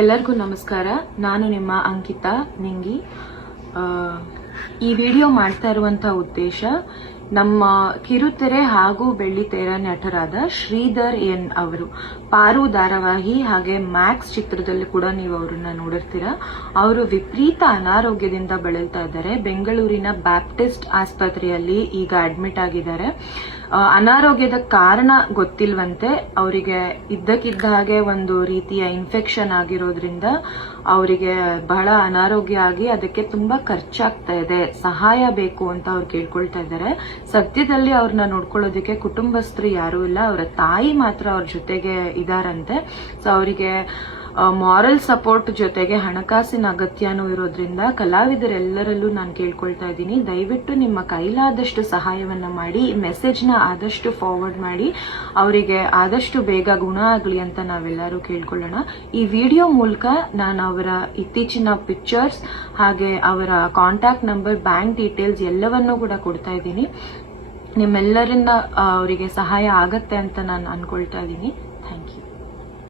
ಎಲ್ಲರಿಗೂ ನಮಸ್ಕಾರ. ನಾನು ನಿಮ್ಮ ಅಂಕಿತಾ ನಿಂಗಿ. ಈ ವಿಡಿಯೋ ಮಾಡ್ತಾ ಇರುವಂತಹ ಉದ್ದೇಶ ನಮ್ಮ ಕಿರುತೆರೆ ಹಾಗೂ ಬೆಳ್ಳಿತೆರೆ ನಟರಾದ ಶ್ರೀಧರ್ ಎನ್ ಅವರು ಪಾರು ಧಾರಾವಾಹಿ ಹಾಗೆ ಮ್ಯಾಕ್ಸ್ ಚಿತ್ರದಲ್ಲಿ ಕೂಡ ನೀವು ಅವರನ್ನ ನೋಡಿರ್ತೀರಾ. ಅವರು ವಿಪರೀತ ಅನಾರೋಗ್ಯದಿಂದ ಬಳಲ್ತಾ ಇದ್ದಾರೆ. ಬೆಂಗಳೂರಿನ ಬ್ಯಾಪ್ಟಿಸ್ಟ್ ಆಸ್ಪತ್ರೆಯಲ್ಲಿ ಈಗ ಅಡ್ಮಿಟ್ ಆಗಿದ್ದಾರೆ. ಅನಾರೋಗ್ಯದ ಕಾರಣ ಗೊತ್ತಿಲ್ವಂತೆ. ಅವರಿಗೆ ಇದ್ದಕ್ಕಿದ್ದ ಹಾಗೆ ಒಂದು ರೀತಿಯ ಇನ್ಫೆಕ್ಷನ್ ಆಗಿರೋದ್ರಿಂದ ಅವರಿಗೆ ಬಹಳ ಅನಾರೋಗ್ಯ ಆಗಿ ಅದಕ್ಕೆ ತುಂಬಾ ಖರ್ಚಾಗ್ತಾ ಇದೆ. ಸಹಾಯ ಬೇಕು ಅಂತ ಅವ್ರು ಕೇಳ್ಕೊಳ್ತಾ ಇದ್ದಾರೆ. ಸದ್ಯದಲ್ಲಿ ಅವ್ರನ್ನ ನೋಡ್ಕೊಳ್ಳೋದಕ್ಕೆ ಕುಟುಂಬಸ್ಥರು ಯಾರೂ ಇಲ್ಲ. ಅವರ ತಾಯಿ ಮಾತ್ರ ಅವ್ರ ಜೊತೆಗೆ ಇದಾರಂತೆ. ಸೊ ಅವರಿಗೆ ಮಾರಲ್ ಸಪೋರ್ಟ್ ಜೊತೆಗೆ ಹಣಕಾಸಿನ ಅಗತ್ಯನೂ ಇರೋದ್ರಿಂದ ಕಲಾವಿದರೆಲ್ಲರಲ್ಲೂ ನಾನು ಕೇಳ್ಕೊಳ್ತಾ ಇದ್ದೀನಿ, ದಯವಿಟ್ಟು ನಿಮ್ಮ ಕೈಲಾದಷ್ಟು ಸಹಾಯವನ್ನ ಮಾಡಿ, ಈ ಮೆಸೇಜ್ನ ಆದಷ್ಟು ಫಾರ್ವರ್ಡ್ ಮಾಡಿ, ಅವರಿಗೆ ಆದಷ್ಟು ಬೇಗ ಗುಣ ಆಗಲಿ ಅಂತ ನಾವೆಲ್ಲರೂ ಕೇಳ್ಕೊಳ್ಳೋಣ. ಈ ವಿಡಿಯೋ ಮೂಲಕ ನಾನು ಅವರ ಇತ್ತೀಚಿನ ಪಿಕ್ಚರ್ಸ್ ಹಾಗೆ ಅವರ ಕಾಂಟ್ಯಾಕ್ಟ್ ನಂಬರ್, ಬ್ಯಾಂಕ್ ಡೀಟೇಲ್ಸ್ ಎಲ್ಲವನ್ನೂ ಕೂಡ ಕೊಡ್ತಾ ಇದ್ದೀನಿ. ನಿಮ್ಮೆಲ್ಲರಿಂದ ಅವರಿಗೆ ಸಹಾಯ ಆಗತ್ತೆ ಅಂತ ನಾನು ಅನ್ಕೊಳ್ತಾ ಇದ್ದೀನಿ.